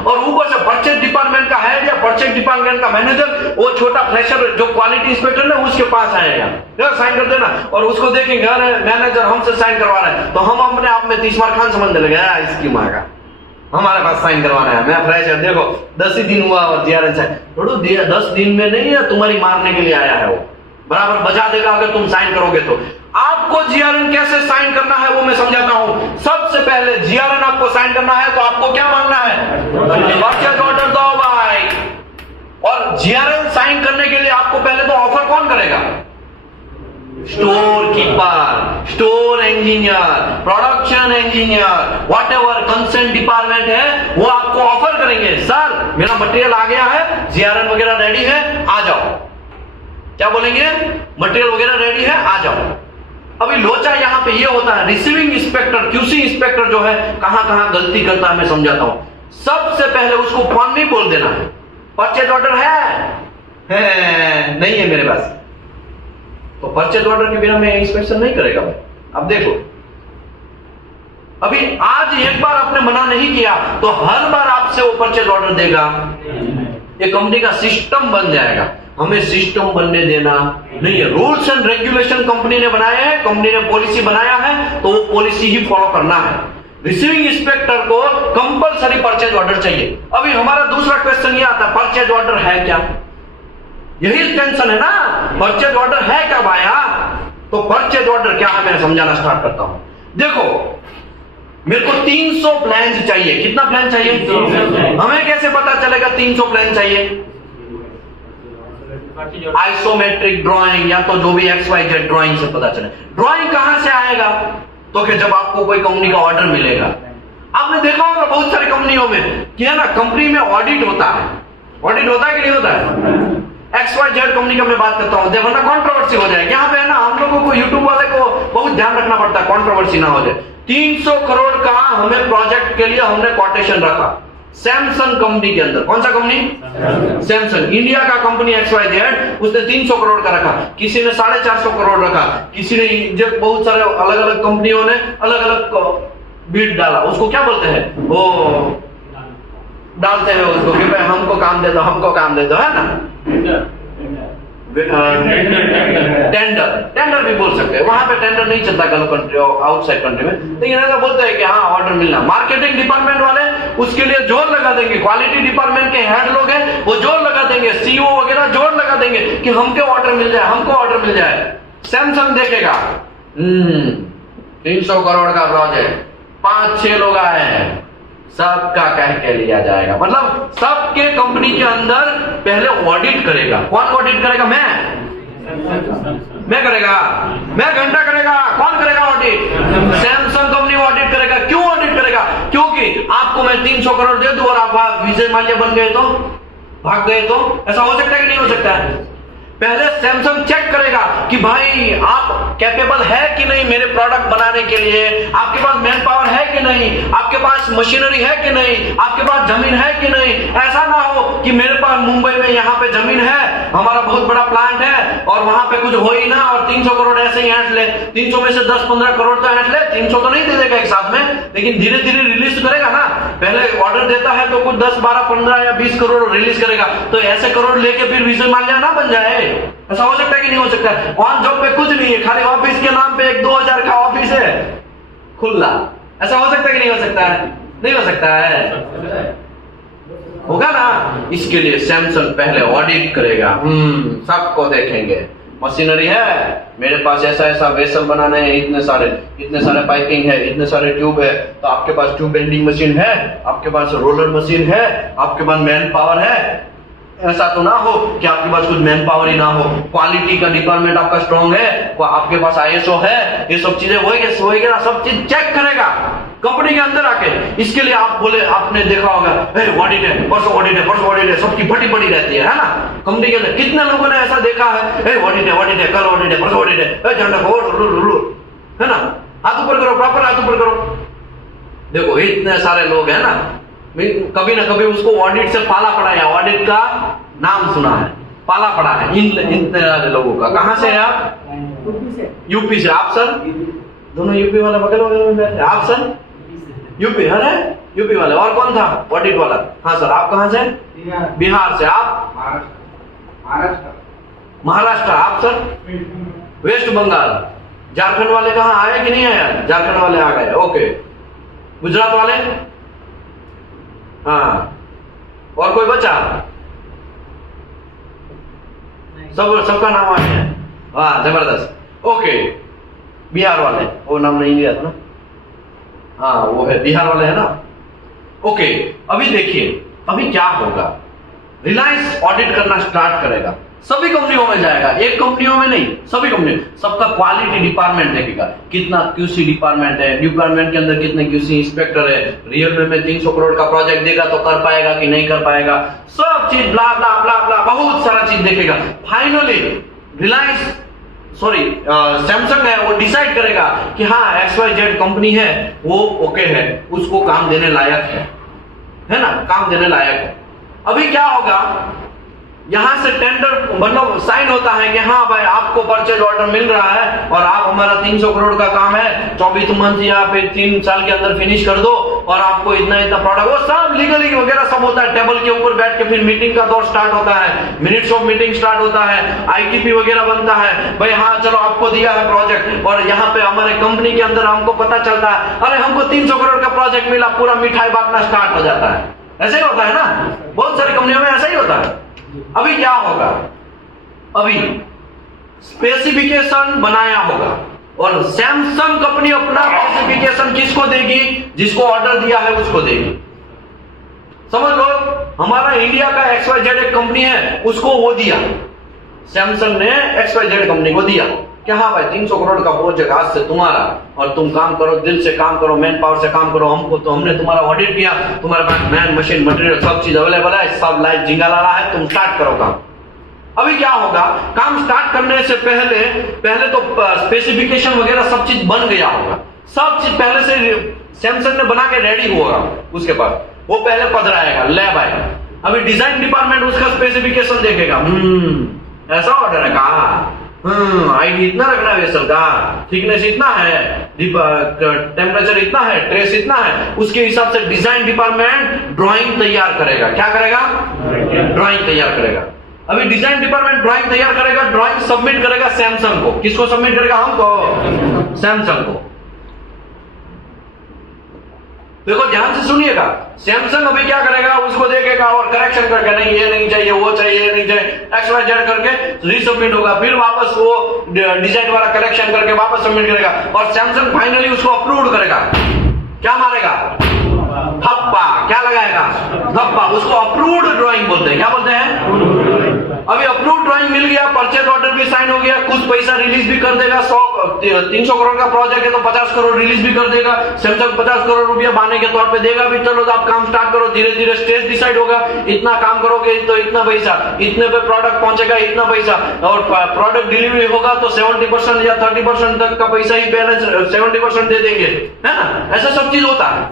और ऊपर से परचेज डिपार्टमेंट का हेड या परचेज डिपार्टमेंट का मैनेजर वो छोटा फ्रेशर जो क्वालिटी इंस्पेक्टर है उसके पास आएगा, साइन कर देना, और उसको देखेंगे अरे मैनेजर हमसे साइन करवा रहा है, तो हम अपने आप में 30 मार खान समझने लगे इसकी माँ का, हमारे पास साइन करवाना है, मैं फ्रेशर, देखो 10 ही दिन हुआ और जीआरएन साइन, थोड़ा 10 दिन में नहीं है, तुम्हारी मारने के लिए आया है, वो बराबर बजा देगा अगर तुम साइन करोगे तो। आपको जीआरएन कैसे साइन करना है वो मैं समझाता हूं। सबसे पहले जीआरएन आपको साइन करना है तो आपको क्या मांगना है? परचेज ऑर्डर दो भाई। और जीआरएन साइन करने के लिए आपको पहले तो ऑफर कौन करेगा? Store keeper, store engineer, production engineer, whatever concern department है वो आपको ऑफर करेंगे, सर मेरा मटेरियल आ गया है, जीआरएन वगैरह रेडी है, आ जाओ। क्या बोलेंगे? मटेरियल वगैरह रेडी है, आ जाओ। अभी लोचा यहाँ पे ये होता है, रिसीविंग इंस्पेक्टर, क्यूसी इंस्पेक्टर जो है कहां कहां गलती करता है मैं समझाता हूं। सबसे पहले उसको कौन नहीं बोल देना है, परचेज ऑर्डर है नहीं है मेरे पास, तो परचेज ऑर्डर के बिना मैं इंस्पेक्शन नहीं करेगा भाई। अब देखो, अभी आज एक बार आपने मना नहीं किया तो हर बार आपसे वो परचेज ऑर्डर देगा, ये कंपनी का सिस्टम बन जाएगा। हमें सिस्टम बनने देना नहीं है। रूल्स एंड रेगुलेशन कंपनी ने बनाए हैं, कंपनी ने पॉलिसी बनाया है तो वो पॉलिसी ही फॉलो करना है। रिसीविंग इंस्पेक्टर को कंपलसरी परचेज ऑर्डर चाहिए। अभी हमारा दूसरा क्वेश्चन ये आता है, परचेज ऑर्डर है क्या? यही टेंशन है ना, परचेज ऑर्डर है क्या भाया? तो परचेज ऑर्डर क्या है मैं समझाना स्टार्ट करता हूं। देखो, मेरे को 300 प्लान चाहिए। कितना प्लान चाहिए? हमें कैसे पता चलेगा 300 प्लान चाहिए? आइसोमेट्रिक ड्राइंग या तो जो भी XYZ ड्राइंग से पता चले। ड्राइंग कहां से आएगा? तो कि जब आपको कोई कंपनी का ऑर्डर मिलेगा। आपने देखा होगा बहुत सारी कंपनियों में कि है ना, कंपनी में ऑडिट होता है। ऑडिट होता है कि नहीं होता है? XYZ कंपनी का मैं बात करता हूं, देखो ना कंट्रोवर्सी हो जाए। यहाँ पे है ना, हम लोगों को यूट्यूब वाले को बहुत ध्यान रखना पड़ता है कंट्रोवर्सी ना हो जाए। 300 करोड़ का हमें प्रोजेक्ट के लिए हमने कोटेशन रखा सैमसंग कंपनी के अंदर। कौन सा कंपनी? सैमसंग। इंडिया का कंपनी XYZ, उसने 300 करोड़ का रखा, किसी ने 450 करोड़ रखा, किसी ने, जब बहुत सारे अलग अलग कंपनियों ने अलग अलग बीट डाला। उसको क्या बोलते हैं? वो डालते हैं उसको कि भाई हमको काम दे दो, हमको काम दे दो, है ना? टेंडर भी बोल सकते हैं। वहां पे टेंडर नहीं चलता गल्फ कंट्री और आउटसाइड कंट्री में, लेकिन ऐसा बोलते हैं कि हाँ ऑर्डर मिलना। मार्केटिंग डिपार्टमेंट वाले उसके लिए जोर लगा देंगे, क्वालिटी डिपार्टमेंट के हेड लोग हैं वो जोर लगा देंगे, CEO वगैरह जोर लगा देंगे कि हमको ऑर्डर मिल जाए, हमको ऑर्डर मिल जाए। सैमसंग देखेगा 300 करोड़ का प्रोजेक्ट, 5-6 लोग आए हैं, सबका कह के लिया जाएगा। मतलब सबके कंपनी के अंदर पहले ऑडिट करेगा। कौन ऑडिट करेगा? मैं करेगा, मैं घंटा करेगा। कौन करेगा ऑडिट? सैमसंग कंपनी ऑडिट करेगा। क्यों ऑडिट करेगा? क्योंकि आपको मैं 300 करोड़ दे दूं और आप विजय माल्या बन गए तो, भाग गए तो, ऐसा हो सकता है कि नहीं हो सकता है? पहले सैमसंग चेक करेगा कि भाई आप कैपेबल है कि नहीं मेरे प्रोडक्ट बनाने के लिए, आपके पास मैन पावर है कि नहीं, आपके पास मशीनरी है कि नहीं, आपके पास जमीन है कि नहीं। ऐसा ना हो कि मेरे पास मुंबई में यहाँ पे जमीन है, हमारा बहुत बड़ा प्लांट है और वहां पे कुछ हो ही ना और 300 करोड़ ऐसे ही ऐंठ ले। 300 में से 10-15 करोड़ तो ऐंठ ले, 300 तो नहीं दे देगा एक साथ में, लेकिन धीरे धीरे रिलीज करेगा ना। पहले ऑर्डर देता है तो कुछ 10, 12, 15 या 20 करोड़ रिलीज करेगा, तो ऐसे करोड़ लेके फिर विजय माल्या ना बन जाए। ऐसा हो सकता है कि नहीं हो सकता है? वहां जॉब पे कुछ नहीं है, खाली ऑफिस के नाम पे 1-2 हजार का ऑफिस है खुला। ऐसा हो सकता है कि नहीं हो सकता है? नहीं हो सकता है, होगा ना। इसके लिए सैमसंग पहले ऑडिट करेगा, सबको देखेंगे। मशीनरी है मेरे पास, ऐसा ऐसा वेसल बनाने हैं, इतने सारे पाइपिंग है, इतने सारे ट्यूब है, तो आपके पास ट्यूब बेंडिंग मशीन है, आपके पास रोलर मशीन है, आपके पास मैन पावर है। ऐसा तो ना हो कि आपके पास कुछ मैन पावर ही ना हो। क्वालिटी का डिपार्टमेंट आपका स्ट्रॉन्ग है, आपके पास ISO है, ये सब चीजें होएगी ना, सब चीज चेक करेगा कंपनी के अंदर आके। इसके लिए आप बोले, आपने देखा होगा ऑडिट है, परसों ऑडिट है, परसों ऑडिट है, सबकी फटी पड़ी रहती है ना कंपनी के अंदर। कितने लोगों ने ऐसा देखा है, ऑडिट है, कल ऑडिट है, परसों ऑडिट है, है ना। हाथ ऊपर करो, प्रॉपर हाथ ऊपर करो। देखो इतने सारे लोग हैं ना, कभी ना कभी उसको ऑडिट से पाला पड़ा है, ऑडिट का नाम सुना है, पाला पड़ा है इतने सारे लोगों का। कहां से है आप? यूपी से। आप सर? दोनों यूपी वाला बगल। आप सर? यूपी है, यूपी वाले। और कौन था ऑडिट वाला? हाँ सर। आप कहां से? बिहार से। आप? महाराष्ट्र। आप सर? वेस्ट बंगाल। झारखंड वाले कहाँ आए कि नहीं आए? झारखंड वाले आ गए, ओके। गुजरात वाले? हाँ। और कोई बचा? सबका नाम आ गया। हाँ, जबरदस्त, ओके। बिहार वाले, वो नाम नहीं लिया था ना? हाँ वो है, बिहार वाले है ना, ओके। अभी देखिए अभी क्या होगा, रिलायंस ऑडिट करना स्टार्ट करेगा, सभी कंपनियों में जाएगा, एक कंपनियों में नहीं, सभी कंपनी, सबका क्वालिटी डिपार्टमेंट देखेगा, कितना QC डिपार्टमेंट है, डिपार्टमेंट के अंदर कितने QC इंस्पेक्टर है, रियल में 300 करोड़ का प्रोजेक्ट देगा तो कर पाएगा कि नहीं कर पाएगा, सब चीज ब्ला ब्ला ब्ला ब्ला, बहुत सारा चीज देखेगा। फाइनली रिलायंस सॉरी सैमसंग है वो डिसाइड करेगा कि हाँ XYZ कंपनी है वो ओके है, उसको काम देने लायक है ना, काम देने लायक है। अभी क्या होगा, यहां से टेंडर मतलब साइन होता है कि हाँ भाई आपको परचेज ऑर्डर मिल रहा है और आप हमारा 300 करोड़ का काम है 24 मंथ या फिर 3 साल के अंदर फिनिश कर दो और आपको इतना इतना प्रोडक्ट, वो सब लीगली वगैरह सब होता है। टेबल के ऊपर बैठ के फिर मीटिंग का दौर स्टार्ट होता है, मिनट्स ऑफ मीटिंग स्टार्ट होता है, ITP वगैरह बनता है। भाई हाँ चलो आपको दिया है प्रोजेक्ट और यहाँ पे हमारे कंपनी के अंदर हमको पता चलता है अरे हमको 300 करोड़ का प्रोजेक्ट मिला, पूरा मिठाई बांटना स्टार्ट हो जाता है। ऐसे ही होता है ना, बहुत सारी कंपनियों में ऐसा ही होता है। अभी क्या होगा, अभी स्पेसिफिकेशन बनाया होगा और सैमसंग कंपनी अपना स्पेसिफिकेशन किसको देगी, जिसको ऑर्डर दिया है उसको देगी। समझ लो हमारा इंडिया का XYZ एक कंपनी है, उसको वो दिया, सैमसंग ने XYZ कंपनी को दिया कि हाँ भाई 300 करोड़ का प्रोजेक्ट आज से तुम्हारा और तुम काम करो, दिल से काम करो, मैन पावर से काम करो। हमको तो हमने तुम्हारा ऑडिट किया, तुम्हारे पास मैन मशीन मटेरियल सब चीज अवेलेबल है, सब लाइव जिंगा ला रहा है, तुम स्टार्ट करो काम। अभी क्या होगा, काम स्टार्ट करने से पहले तो स्पेसिफिकेशन वगैरह सब चीज बन गया होगा, सब चीज पहले से सैमसंग ने बना के रेडी होगा, उसके बाद वो पहले पधराएगा, लैब आएगा। अभी डिजाइन डिपार्टमेंट उसका स्पेसिफिकेशन देखेगा, ऐसा ऑर्डर है कहा, आईडी इतना रखना है वेसल का, थिकनेस इतना है, टेम्परेचर इतना है, ट्रेस इतना है, उसके हिसाब से डिजाइन डिपार्टमेंट ड्राइंग तैयार करेगा। क्या करेगा, ड्राइंग तैयार करेगा। अभी डिजाइन डिपार्टमेंट ड्राइंग तैयार करेगा, ड्राइंग सबमिट करेगा सैमसंग को। किसको सबमिट करेगा, हमको, सैमसंग को। देखो ध्यान से सुनिएगा, सैमसंग अभी क्या करेगा, उसको देखेगा और करेक्शन करके नहीं ये नहीं चाहिए, वो चाहिए, ये नहीं चाहिए, XYZ करके रीसबमिट होगा, फिर वापस वो डिजाइन वाला करेक्शन करके वापस सबमिट करेगा और सैमसंग फाइनली उसको अप्रूव करेगा। क्या मारेगा, धप्पा। क्या लगाएगा, धप्पा। उसको अप्रूव्ड ड्राइंग बोलते हैं। क्या बोलते हैं, अभी अप्रूव्ड ड्राइंग मिल गया, परचेज ऑर्डर भी साइन हो गया, कुछ पैसा रिलीज भी कर देगा। 300 करोड़ का प्रोजेक्ट है तो 50 करोड़ रिलीज भी कर देगा। सैमसंग 50 करोड़ रुपया बाने के तौर पे देगा भी, चलो आप काम स्टार्ट करो, धीरे धीरे स्टेज डिसाइड होगा, इतना काम करोगे तो इतना पैसा, इतने पे प्रोडक्ट पहुंचेगा इतना पैसा, और प्रोडक्ट डिलीवरी होगा तो 70% या 30% तक का पैसा ही बैलेंस 70% दे देंगे, है ना। ऐसा सब चीज होता है।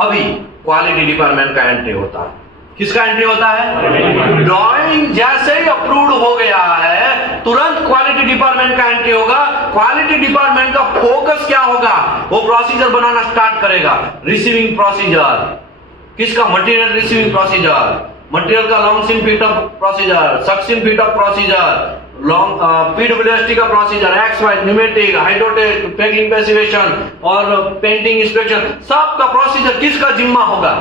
अभी क्वालिटी डिपार्टमेंट का एंट्री होता है। किसका एंट्री होता है, ड्राइंग जैसे ही अप्रूव्ड हो गया है तुरंत क्वालिटी डिपार्टमेंट का एंट्री होगा। क्वालिटी डिपार्टमेंट का फोकस क्या होगा, वो प्रोसीजर बनाना स्टार्ट करेगा। रिसीविंग प्रोसीजर, किसका, मटेरियल रिसीविंग प्रोसीजर, मटेरियल का लॉन्ग सिम फिटअप प्रोसीजर, सक्सिम फिटअप प्रोसीजर, लॉन्ग PWST का procedure, XY pneumatic, hydrotest, packing passivation और पेंटिंग इंस्पेक्शन, सबका प्रोसीजर किसका जिम्मा होगा,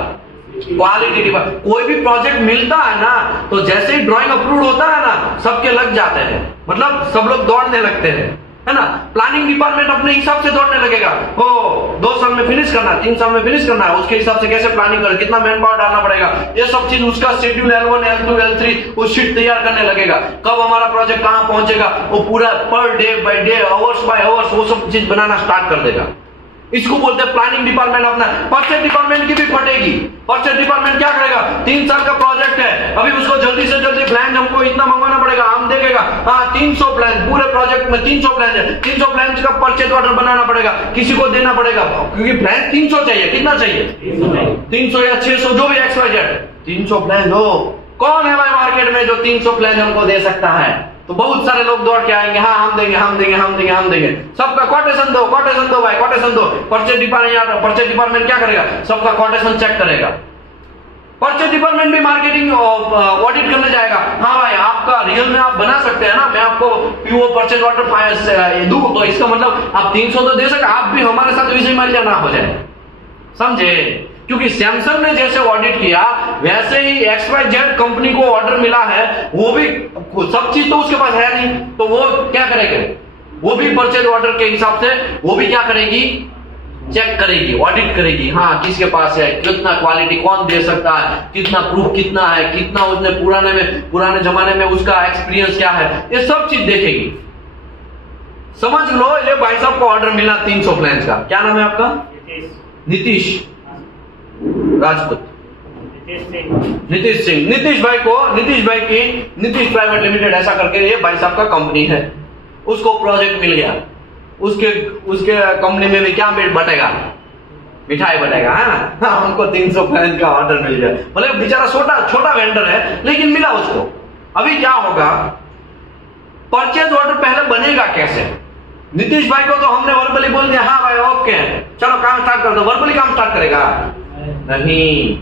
क्वालिटी डिपार्टमेंट। कोई भी प्रोजेक्ट मिलता है ना तो जैसे ही ड्राइंग अप्रूव होता है ना सबके लग जाते हैं, मतलब सब लोग दौड़ने लगते हैं, है ना। प्लानिंग डिपार्टमेंट अपने हिसाब से दौड़ने लगेगा, हो 2 साल में फिनिश करना है, 3 साल में फिनिश करना है, उसके हिसाब से कैसे प्लानिंग कर, कितना मैन पावर डालना पड़ेगा, ये सब चीज उसका शेड्यूल L1 L2 L3 वो शीट तैयार करने लगेगा। कब हमारा प्रोजेक्ट कहां पहुंचेगा वो पूरा per day by day, hours bye hours वो सब चीज बनाना स्टार्ट कर देगा। इसको बोलते हैं प्लानिंग डिपार्टमेंट अपना। परचेज डिपार्टमेंट की भी फटेगी। परचेज डिपार्टमेंट क्या करेगा, 3 साल का प्रोजेक्ट है, अभी उसको जल्दी से जल्दी प्लान हमको इतना मंगवाना पड़ेगा, हम देखेगा हाँ 300 प्लान, पूरे प्रोजेक्ट में 300 प्लान है, 300 प्लान का परचेज ऑर्डर बनाना पड़ेगा, किसी को देना पड़ेगा, क्योंकि प्लान 300 चाहिए। कितना चाहिए, 300 या 600 जो भी XYZ, 300 प्लान हो। कौन है भाई मार्केट में जो 300 प्लान हमको दे सकता है, तो बहुत सारे लोग दौड़ के आएंगे, हाँ हम देंगे हम देंगे हम देंगे हम देंगे, सबका कोटेशन दो भाई, कोटेशन दो। परचेज डिपार्टमेंट क्या करेगा, सबका कोटेशन चेक करेगा। परचेज डिपार्टमेंट भी मार्केटिंग ऑडिट करने जाएगा, हाँ भाई आपका रियल में आप बना सकते हैं ना, मैं आपको PO परचेज ऑर्डर दूं तो इसका मतलब आप 300 तो दे सकते, आप भी हमारे साथ विषय मालिया ना हो जाए, समझे। क्योंकि सैमसंग ने जैसे ऑडिट किया वैसे ही XYZ कंपनी को ऑर्डर मिला है, वो भी सब चीज तो उसके पास है नहीं, तो वो क्या करेगा, वो भी परचेज ऑर्डर के हिसाब से वो भी क्या करेगी, चेक करेगी, ऑडिट करेगी, हाँ किसके पास है, कितना क्वालिटी कौन दे सकता है, कितना प्रूफ कितना है, कितना उसने पुराने जमाने में उसका एक्सपीरियंस क्या है, ये सब चीज देखेगी। समझ लो ये भाई साहब को ऑर्डर मिला 300 प्लान का। क्या नाम है आपका, नीतीश राजपूत, नीतीश सिंह। नीतीश भाई की नीतीश प्राइवेट लिमिटेड ऐसा करके ये भाई साहब का कंपनी है। उसको प्रोजेक्ट मिल गया, उसके उसके कंपनी में भी क्या बटेगा, मिठाई बटेगा, है ना। हमको 300 फ्रेंच का ऑर्डर मिल गया, मतलब बेचारा छोटा वेंडर है लेकिन मिला उसको। अभी क्या होगा, परचेज ऑर्डर पहले बनेगा कैसे? नीतीश भाई को तो हमने वर्बली बोल दिया, हाँ भाई ओके चलो काम स्टार्ट कर दो, वर्बली काम स्टार्ट करेगा नहीं।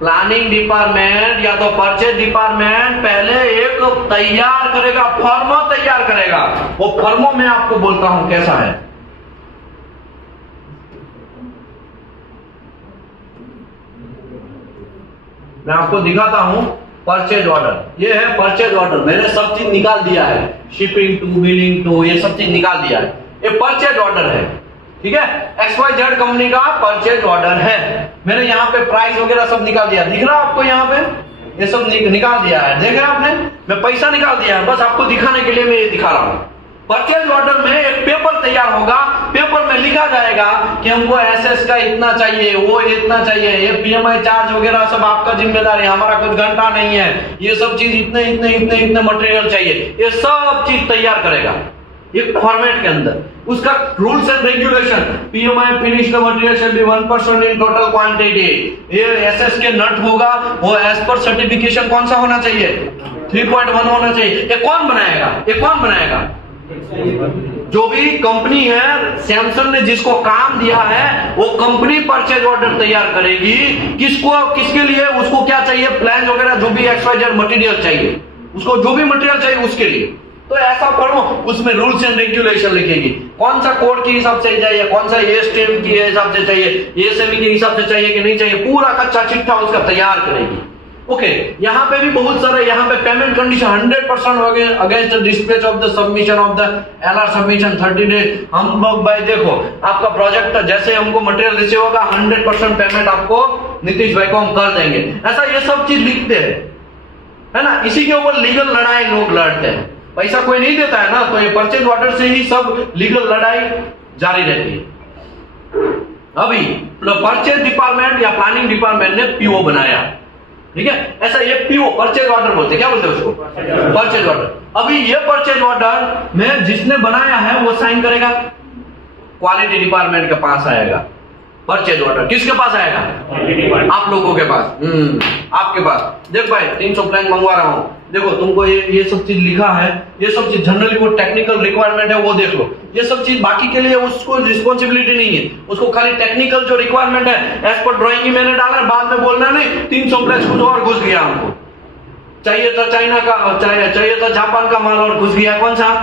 प्लानिंग डिपार्टमेंट या तो परचेज डिपार्टमेंट पहले एक तैयार करेगा, फर्मो तैयार करेगा। वो फर्मो में आपको बोलता हूं कैसा है। मैं आपको दिखाता हूं परचेज ऑर्डर। ये है परचेज ऑर्डर, मैंने सब चीज निकाल दिया है, शिपिंग टू, बिलिंग टू, ये सब चीज निकाल दिया है। ये परचेज ऑर्डर है, ठीक है। XYZ कंपनी का परचेज ऑर्डर है। मैंने यहाँ पे प्राइस वगैरह सब निकाल दिया, दिख रहा है आपको यहाँ पे, ये सब निकाल दिया है, देख रहे हैं आपने। मैं पैसा निकाल दिया है, बस आपको दिखाने के लिए मैं ये दिखा रहा हूँ। परचेज ऑर्डर में एक पेपर तैयार होगा, पेपर में लिखा जाएगा कि हमको SS का इतना चाहिए, वो इतना चाहिए, ये PMI चार्ज वगैरह सब आपका जिम्मेदारी, हमारा कुछ घंटा नहीं है, ये सब चीज इतने इतने इतने इतने मटेरियल चाहिए, ये सब चीज तैयार करेगा एक फॉर्मेट के अंदर। उसका rules and regulation, PMI finished material shall be 1% in total quantity. ये SS के नट होगा, वो एज पर सर्टिफिकेशन कौन सा होना चाहिए, 3.1 होना चाहिए। ये कौन बनाएगा, ये कौन बनाएगा? जो भी कंपनी है, सैमसंग ने जिसको काम दिया है वो कंपनी परचेज ऑर्डर तैयार करेगी। किसके लिए, उसको क्या चाहिए, प्लान वगैरह जो भी XYZ मटेरियल चाहिए, उसको जो भी मटेरियल चाहिए उसके लिए। तो ऐसा पढ़ो, उसमें रूल्स एंड रेगुलेशन लिखेगी, कौन सा कोड के हिसाब से चाहिए, कौन सा ये स्ट्रीम के हिसाब से चाहिए, ये सेमी के हिसाब से चाहिए कि नहीं चाहिए, पूरा कच्चा चिट्ठा उसका तैयार करेगी। ओके, यहाँ पे भी बहुत सारे, यहाँ पे payment condition 100% against dispatch of the submission of the LR submission 30 days. हम लोग भाई देखो, आपका प्रोजेक्ट जैसे हमको मटेरियल रिसीव होगा 100% पेमेंट आपको नीतीश भाई को हम कर देंगे, ऐसा ये सब चीज लिखते हैं, है ना। इसी के ऊपर लीगल लड़ाई लोग लड़ते हैं, पैसा कोई नहीं देता है ना, तो ये परचेज ऑर्डर से ही सब लीगल लड़ाई जारी रहती है। अभी परचेज डिपार्टमेंट या प्लानिंग डिपार्टमेंट ने PO बनाया, ठीक है, ऐसा ये PO परचेज ऑर्डर बोलते हैं, क्या बोलते हैं उसको, परचेज ऑर्डर। अभी ये परचेज ऑर्डर में जिसने बनाया है वो साइन करेगा, क्वालिटी डिपार्टमेंट के पास आएगा परचेज ऑर्डर। किसके पास आएगा, आप लोगों के पास, आपके पास। देख भाई 300 प्लान मंगवा रहा हूं, देखो तुमको ये सब चीज लिखा है, ये सब चीज जनरली वो टेक्निकल रिक्वायरमेंट है वो देख लो, ये सब चीज बाकी के लिए उसको रिस्पॉन्सिबिलिटी नहीं है, उसको खाली टेक्निकल जो रिक्वायरमेंट है एज पर ड्राइंग ही मैंने डाला, बाद में बोलना नहीं 300 प्लस कुछ और घुस गया, हमको चाहिए था चाइना का, चाहिए था जापान का माल और घुस गया कौन सा,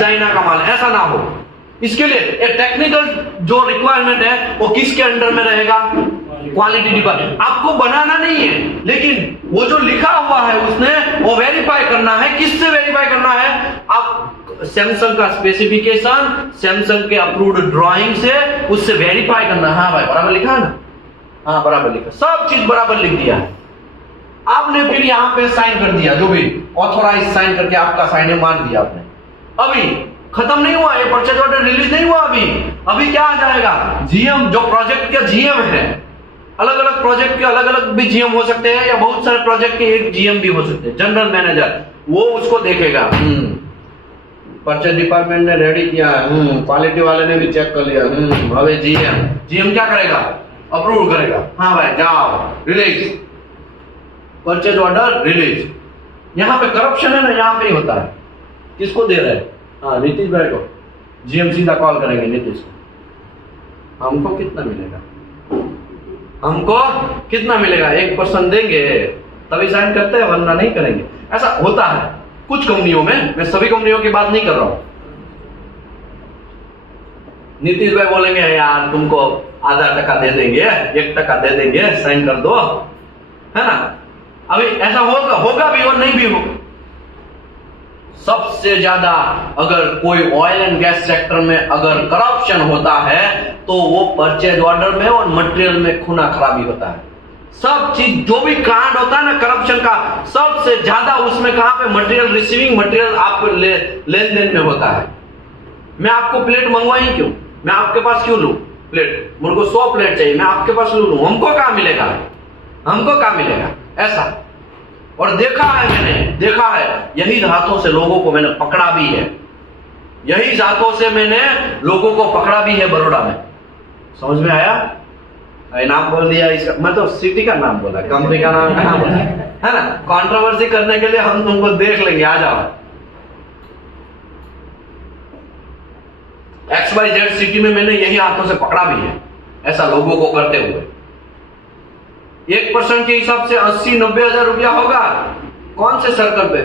चाइना का माल, ऐसा ना हो। इसके लिए एक टेक्निकल जो रिक्वायरमेंट है वो किसके अंडर में रहेगा, क्वालिटी डिपार्टमेंट। आपको बनाना नहीं है, लेकिन वो जो लिखा हुआ है उसने वो वेरीफाई करना है। किससे वेरीफाई करना है, आप सैमसंग का स्पेसिफिकेशन, सैमसंग के अप्रूव्ड ड्राइंग से उससे वेरीफाई करना। हाँ भाई बराबर लिखा है ना, हाँ बराबर लिखा, सब चीज बराबर लिख दिया है आपने, फिर यहाँ पे साइन कर दिया, जो भी ऑथोराइज साइन करके आपका साइन मान दिया आपने। अभी खत्म नहीं हुआ, ये परचेज ऑर्डर रिलीज नहीं हुआ। अभी क्या आ जाएगा, GM जो प्रोजेक्ट के GM है, अलग अलग प्रोजेक्ट के अलग अलग भी GM हो सकते हैं, या बहुत सारे प्रोजेक्ट के एक GM भी हो सकते हैं, जनरल मैनेजर, वो उसको देखेगा, परचेज डिपार्टमेंट ने रेडी किया है, क्वालिटी वाले ने भी चेक कर लिया, अबे GM क्या करेगा, अप्रूव करेगा, हाँ भाई जाओ रिलीज, परचेज ऑर्डर रिलीज। यहाँ पे करप्शन है ना, यहाँ पे ही होता है। किसको दे रहे हैं, हाँ नीतीश भाई को, GM सीधा कॉल करेंगे नीतीश को, हमको कितना मिलेगा, हमको कितना मिलेगा, 1% देंगे तभी साइन करते हैं, वरना नहीं करेंगे। ऐसा होता है कुछ कंपनियों में, मैं सभी कंपनियों की बात नहीं कर रहा हूं। नीतीश भाई बोलेंगे यार तुमको आधा टका दे देंगे, 1% दे देंगे, साइन कर दो, है ना। अभी ऐसा होगा भी और नहीं भी होगा। सबसे ज्यादा अगर कोई ऑयल एंड गैस सेक्टर में अगर करप्शन होता है तो वो परचेज ऑर्डर में और मटेरियल में खूना खराबी होता है। सब चीज जो भी कांड होता है ना करप्शन का, सबसे ज्यादा उसमें कहां पे, मटेरियल रिसीविंग, मटेरियल आप लेन देन में होता है। मैं आपको प्लेट मंगवाई क्यों, मैं आपके पास क्यों लूं प्लेट, मुझे को 100 प्लेट चाहिए, मैं आपके पास लूं, हमको कहां मिलेगा, हमको कहां मिलेगा, ऐसा। और देखा है मैंने, देखा है, यही हाथों से लोगों को मैंने पकड़ा भी है, यही जातों से मैंने लोगों को पकड़ा भी है बड़ौदा में। समझ में आया? नाम बोल दिया इसका, मैं तो सिटी का नाम बोला, कंपनी का नाम कहाँ बोला, है ना? कंट्रोवर्सी करने के लिए हम तुमको देख लेंगे, आ जाओ। XYZ सिटी में मैंने यही हाथों से पकड़ा भी है, ऐसा लोगों को करते हुए। 1% के हिसाब से 80-90 हजार रुपया होगा। कौन से सर्कल पे?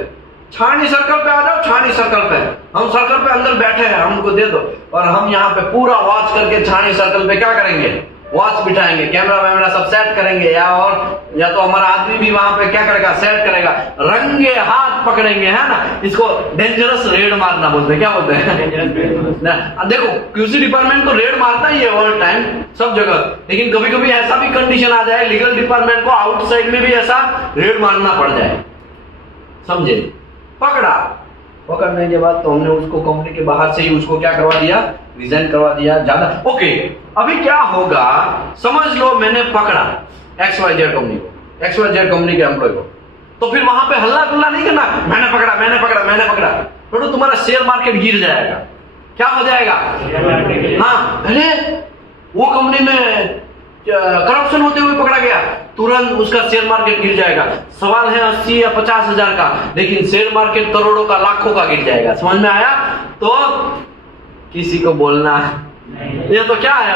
छानी सर्कल पे आ जाओ, छानी सर्कल पे। हम सर्कल पे अंदर बैठे हैं, हमको दे दो, और हम यहाँ पे पूरा वॉच करके छानी सर्कल पे क्या करेंगे? वॉच बिठाएंगे, कैमरा वैमरा सब सेट करेंगे, या तो हमारा आदमी भी वहां पे क्या करेगा? सेट करेगा, रंगे हाथ पकड़ेंगे, है ना? इसको डेंजरस रेड मारना बोलते हैं। क्या बोलते हैं? देखो क्यूसी डिपार्टमेंट तो रेड मारता ही है ऑल टाइम, सब जगह, लेकिन कभी कभी ऐसा भी कंडीशन आ जाए लीगल डिपार्टमेंट को आउटसाइड में भी ऐसा रेड मारना पड़ जाए। समझे? पकड़ा, पकड़ने के बाद तो हमने उसको कंपनी के बाहर से ही उसको क्या करवा दिया? रिजाइन करवा दिया। ज्यादा ओके। अभी क्या होगा समझ लो, मैंने पकड़ा XYZ कंपनी को, XYZ कंपनी के एम्प्लॉय को, तो फिर वहां पे हल्ला गुल्ला नहीं करना, मैंने पकड़ा मैंने पकड़ा मैंने पकड़ा। तो तुम्हारा शेयर मार्केट गिर जाएगा। क्या हो जाएगा? हाँ, अरे वो कंपनी में करप्शन होते हुए पकड़ा गया, तुरंत उसका शेयर मार्केट गिर जाएगा। सवाल है 80 या 50 हजार का, लेकिन शेयर मार्केट करोड़ों का, लाखों का गिर जाएगा। समझ में आया? तो किसी को बोलना, ये तो क्या है?